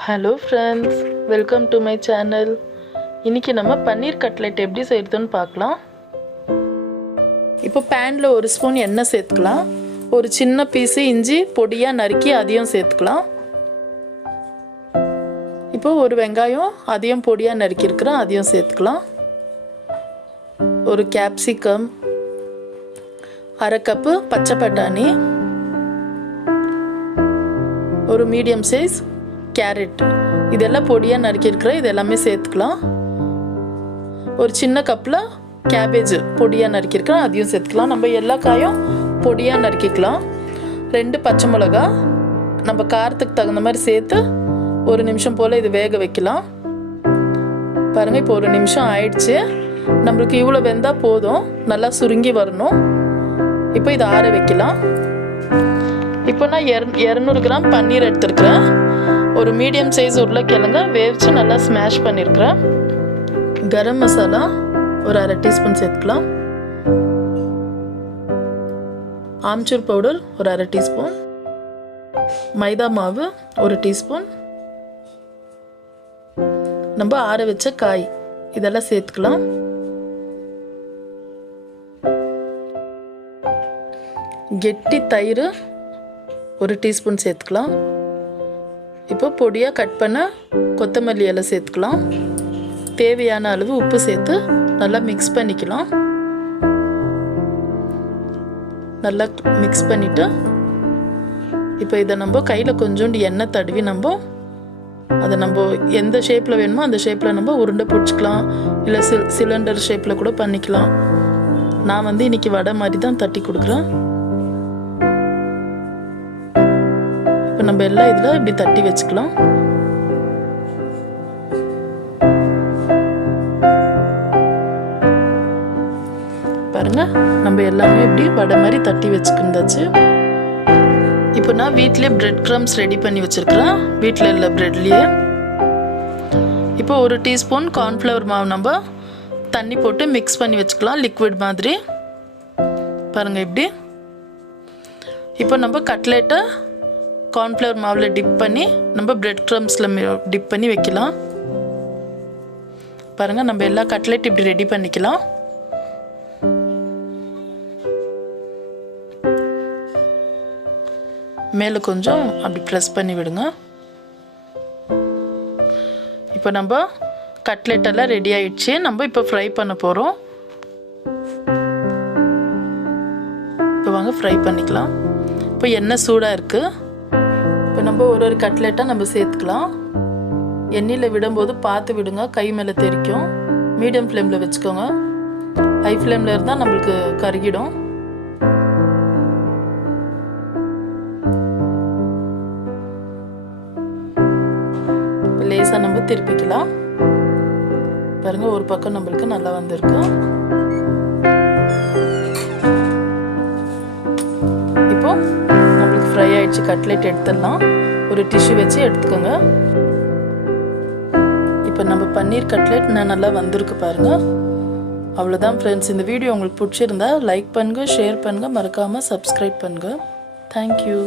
Hello friends, welcome to my channel. இன்னைக்கு நம்ம பன்னீர் cutlet எப்படி செய்யறதுன்னு பார்க்கலாம். இப்போ panல ஒரு ஸ்பூன் எண்ணெய் சேர்த்துக்கலாம். ஒரு சின்ன பீஸ் இஞ்சி பொடியா நறுக்கி அதையும் சேர்த்துக்கலாம். இப்போ ஒரு வெங்காயம் அதையும் பொடியா நறுக்கி இருக்கறேன் அதையும் சேர்த்துக்கலாம். ஒரு capsicum, அரை கப் பச்சை பட்டாணி, ஒரு மீடியம் சைஸ் கேரட் இதெல்லாம் பொடியா நறுக்கி இருக்கறேன் இது எல்லாமே சேர்த்துக்கலாம். ஒரு சின்ன கப்ல cabbage பொடியா நறுக்கி இருக்கறேன் அதையும் சேர்த்துக்கலாம். நம்ம எல்லா காயும் பொடியா நறுக்கிக்கலாம். 2 பச்சை மிளகாய் நம்ம காரத்துக்கு தகுந்த மாதிரி சேர்த்து ஒரு நிமிஷம் போல இது வேக வைக்கலாம். பாருங்க இப்போ ஒரு நிமிஷம் ஆயிடுச்சு. நமக்கு இவ்வளவு வெந்தா போதும். நல்லா சுருங்கி வரணும். இப்போ இத ஆற வைக்கலாம். இப்போ நான் 200 கிராம் பன்னீர் எடுத்துர்க்கறேன். ஒரு மீடியம் சைஸ் உருளைக்கிழங்க வேவிச்சு நல்லா ஸ்மாஷ் பண்ணிருக்கேன். garam masala ஒரு அரை டீஸ்பூன் சேர்த்துக்கலாம். ஆம்ச்சூர் பவுடர் ஒரு அரை டீஸ்பூன், மைதா மாவு ஒரு டீஸ்பூன், நம்ம ஆற வச்ச காய் இதெல்லாம் சேர்த்துக்கலாம். கெட்டி தயிர் ஒரு டீஸ்பூன் சேர்த்துக்கலாம். இப்போ பொடியா கட் பண்ண கொத்தமல்லி இலை சேர்த்துக்கலாம். தேவையான அளவு உப்பு சேர்த்து நல்லா மிக்ஸ் பண்ணிக்கலாம். நல்லா மிக்ஸ் பண்ணிட்டு இப்போ இதை நம்ம கையில் கொஞ்சோண்டு எண்ணெய் தடவி அதை நம்ம எந்த ஷேப்பில் வேணுமோ அந்த ஷேப்பில் நம்ம உருண்டை பிடிச்சிக்கலாம். இல்லை சிலிண்டர் ஷேப்பில் கூட பண்ணிக்கலாம். நான் இன்னைக்கு வடை மாதிரி தான் தட்டி கொடுக்குறேன். இப்போ நம்ம எல்லாம் இதில் இப்படி தட்டி வச்சுக்கலாம். பாருங்க நம்ம எல்லாமே இப்படி வடை மாதிரி தட்டி வச்சுக்கிட்டாச்சு. இப்போ நான் வீட்டிலே பிரெட் கிரம்ஸ் ரெடி பண்ணி வச்சிருக்கிறேன். வீட்டில் உள்ள பிரெட்லேயே இப்போ ஒரு டீஸ்பூன் கார்ன்ஃப்ளவர் மாவு நம்ம தண்ணி போட்டு மிக்ஸ் பண்ணி வச்சுக்கலாம் லிக்விட் மாதிரி. பாருங்க இப்படி. இப்போ நம்ம கட்லெட்டை கார்ன்ஃப்ளவர் மாவில் டிப் பண்ணி நம்ம பிரெட் கிரம்ஸில் டிப் பண்ணி வைக்கலாம். பாருங்கள் நம்ம எல்லா கட்லெட் இப்படி ரெடி பண்ணிக்கலாம். மேலே கொஞ்சம் அப்படி ப்ரெஸ் பண்ணி விடுங்க. இப்போ நம்ம கட்லெட் எல்லாம் ரெடி ஆயிடுச்சு. நம்ம இப்போ ஃப்ரை பண்ண போகிறோம். இப்போ வாங்க ஃப்ரை பண்ணிக்கலாம். இப்போ எண்ணெய் சூடாக இருக்குது. இப்போ நம்ம ஒரு கட்லெட்டாக நம்ம சேர்த்துக்கலாம். எண்ணெயில் விடும்போது பார்த்து விடுங்க, கை மேலே தெரிக்கும். மீடியம் ஃப்ளேமில் வச்சுக்கோங்க. ஹை ஃப்ளேமில் இருந்தால் நம்மளுக்கு கருகிடும். இப்போ லேசாக நம்ம திருப்பிக்கலாம். பாருங்க ஒரு பக்கம் நம்மளுக்கு நல்லா வந்திருக்கு. இப்போ நம்மளுக்கு ஃப்ரை ஆயிடுச்சு. கட்லெட் எடுத்துடலாம். ஒரு டிஷ்யூ வச்சு எடுத்துக்கோங்க. இப்போ நம்ம பன்னீர் கட்லெட் நல்லா வந்திருக்கு பாருங்க. அவ்வளோதான் ஃப்ரெண்ட்ஸ். இந்த வீடியோ உங்களுக்கு பிடிச்சிருந்தா லைக் பண்ணுங்க, ஷேர் பண்ணுங்க, மறக்காம சப்ஸ்கிரைப் பண்ணுங்க. தேங்க்யூ.